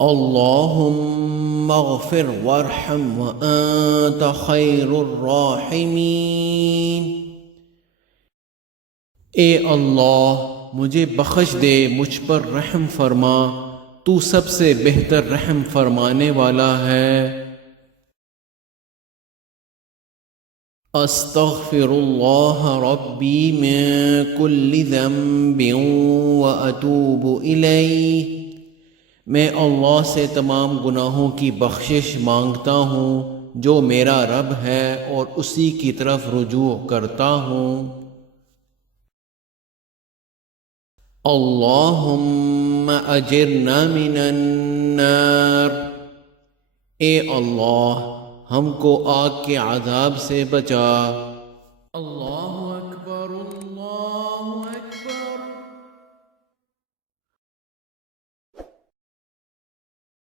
اللہم اغفر وارحم وانت خیر الراحمین۔ اے اللہ مجھے بخش دے، مجھ پر رحم فرما، تو سب سے بہتر رحم فرمانے والا ہے۔ استغفر اللہ ربی من کل ذنب واتوب الیہ۔ میں اللہ سے تمام گناہوں کی بخشش مانگتا ہوں جو میرا رب ہے، اور اسی کی طرف رجوع کرتا ہوں۔ اللہم اجرنا من النار۔ اے اللہ ہم کو آگ کے عذاب سے بچا۔